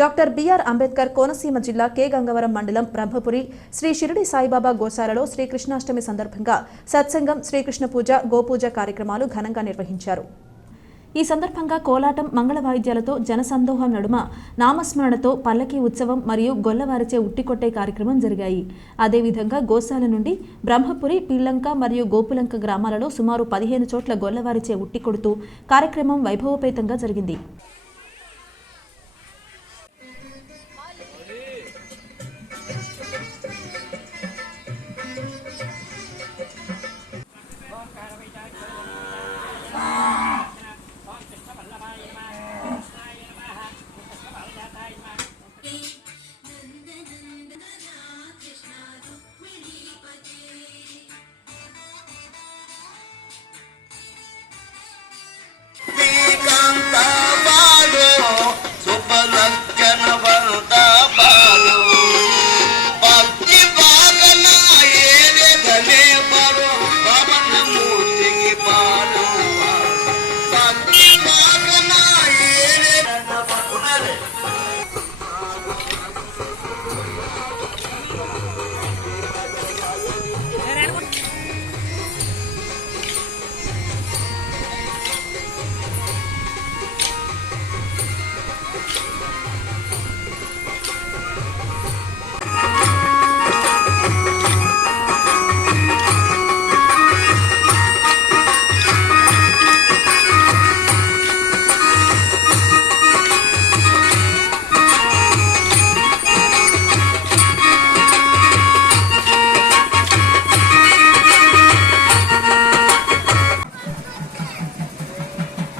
Doctor BR Ambedkar Konaseema జిల్లా K. Gangavaram మండలం బ్రహ్మపురి శ్రీ షిరిడి సాయిబాబా గోశాలలో శ్రీకృష్ణాష్టమి సందర్భంగా సత్సంగం శ్రీకృష్ణ పూజ గోపూజ కార్యక్రమాలు ఘనంగా నిర్వహించారు. ఈ సందర్భంగా కోలాటం మంగళ వాయిద్యాలతో జనసందోహం నడుమ నామస్మరణతో పల్లకీ ఉత్సవం మరియు గొల్లవారిచే ఉట్టికొట్టే కార్యక్రమం జరిగాయి. అదేవిధంగా గోశాల నుండి బ్రహ్మపురి పిల్లంక మరియు గోపులంక గ్రామాలలో సుమారు పదిహేను చోట్ల గొల్లవారిచే ఉట్టి కొడుతూ కార్యక్రమం వైభవోపేతంగా జరిగింది.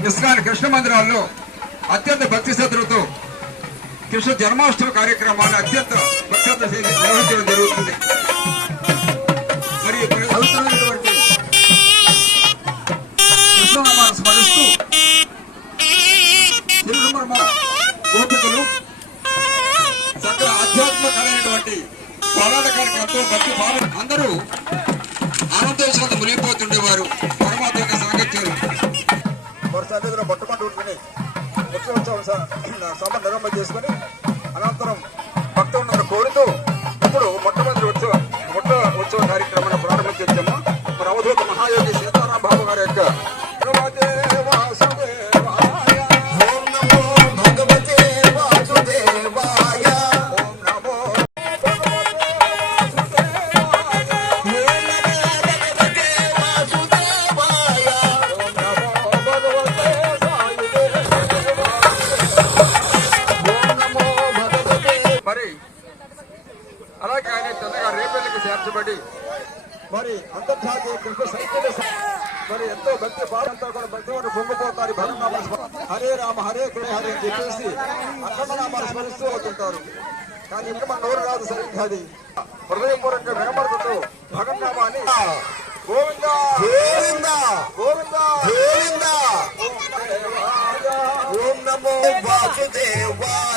ఇస్కాన్ కృష్ణ మందిరాల్లో అత్యంత భక్తి శ్రద్ధలతో కృష్ణ జన్మాష్టమి కార్యక్రమాన్ని అత్యంత భక్తి నిర్వహించడం జరుగుతుంది. మరి ఈ కృష్ణనామాన్ని స్మరిస్తూ తిరుమల గోపికలు చక్కగా ఆధ్యాత్మికమైనటువంటి పోరాటకానికి ఎంతో భక్తి భావం అందరూ మీద సన్నిధిలో మొట్టమొదటి ఉత్సవోత్సవం సభ నిర్వహణ చేసుకుని అనంతరం భక్తులను కోరుతూ ఇప్పుడు మొట్టమొదటి ఉత్సవం మొట్ట ఉత్సవ కార్యక్రమం చంద్రగా రేపల్లికి చేర్చబడి? మరి అంతర్జాతీయ సైన్య మరి ఎంతో భక్తి భావంతో కూడా భక్తి వారు పొంగిపోతారు స్మ- హరే రామ హరే కృష్ణ హరే అని చెప్పేసి అఖండ నామాలు స్మరిస్తూ అవుతుంటారు కానీ ఇంకా మన నోరు రాదు సరిగ్గా అది. హృదయపూర్వక వినమరుపుతూ భగవన్నామాన్ని గోవింద! గోవింద! గోవింద! గోవింద! ఓం నమో వాసుదేవాయ